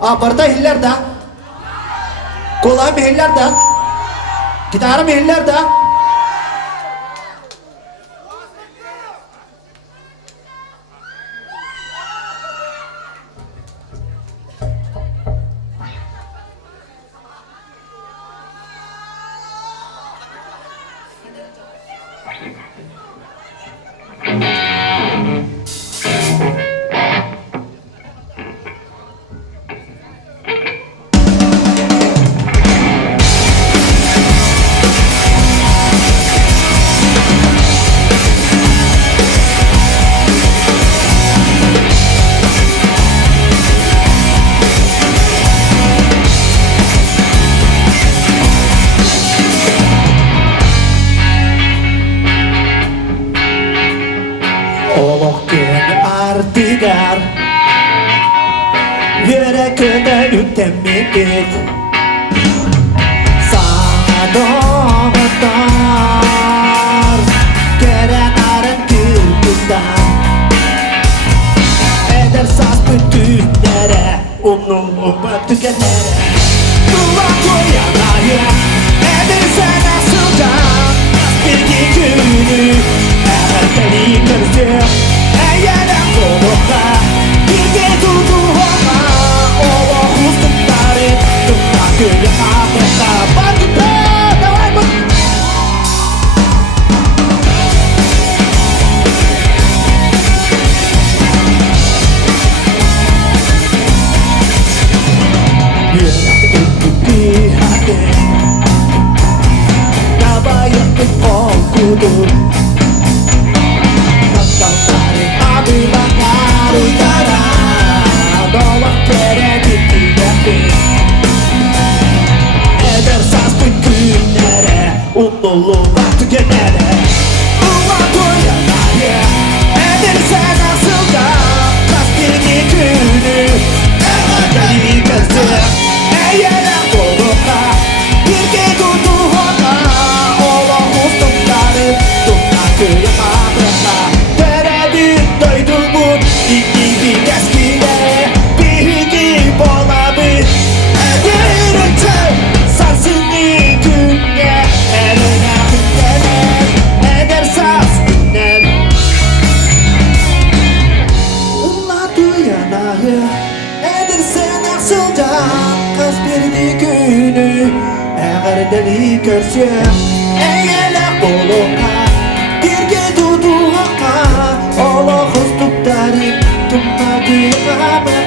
Barda hiller da. Kolay mı hiller da? Gitarı mı hiller da? Artigar yürekte ütemikit sana doğmatar gelen arın kültünden eder saz bütünlere umlumu tükenere dua koyanayı ederse nasıldan bir günü eğer beni görsün eğer Boca, que tudo rola, o rosto pare, tu naquele aperta, bate pé, não é bom. Que hate, trabalha com fogo. Eder saz bütünlere umluluğuma tükenere Uma koyanaya ederse nasıl da Kastini günü Eğer gözüm Eğer boluka Bir que tudo rola Ola ustumları Tumna kıyamamına Veredim doydumun İkili eskile Bir gibi olabilir Deli görsün eğer boluka bir que tudo rola ola ustumları tumna kıyamamına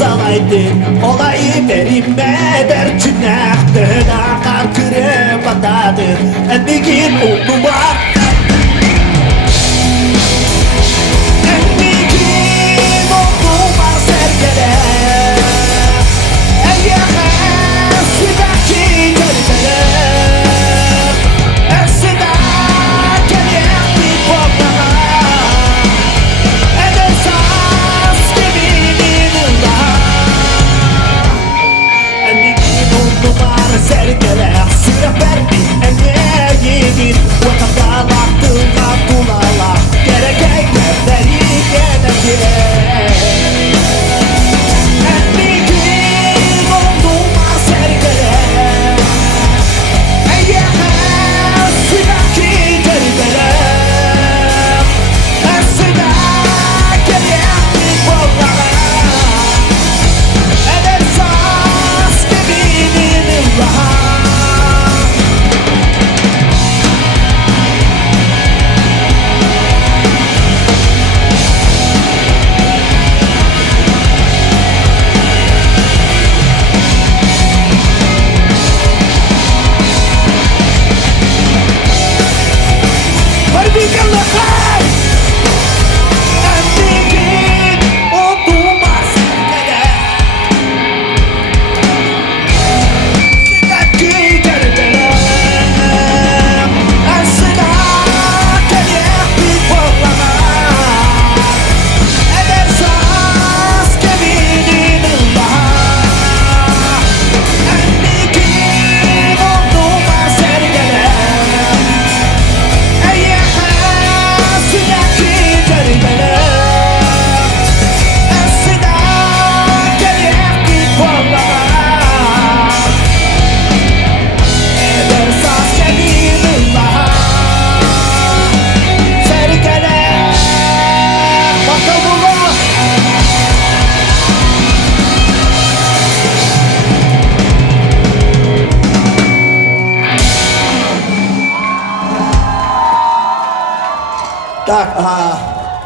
Salaydın olayı verime derçine Döna karkırı batadır Endigin oğlu var Endigin oğlu var sergele Eyyeme südaki kelimeler Esida keliyem bir boklama Edersaz geminin ıllah Sergele, sura perdi, e miei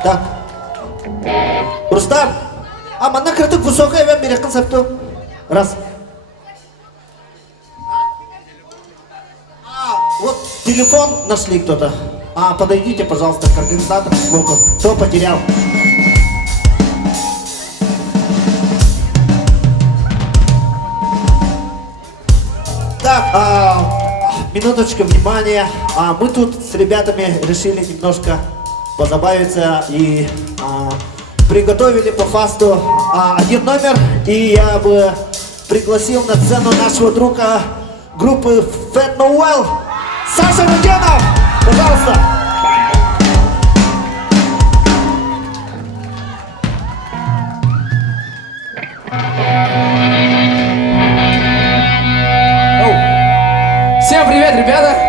Так. Рустам, мана крытык высокая, я берег концепту. Раз. Вот телефон нашли кто-то. Подойдите, пожалуйста, к организатору сбоку. Кто потерял? Так, минуточку внимания. Мы тут с ребятами решили немножко позабавиться и приготовили по фасту один номер. И я бы пригласил на сцену нашего друга группы Fat Noel, Саша Руденов. Пожалуйста. Всем привет, ребята!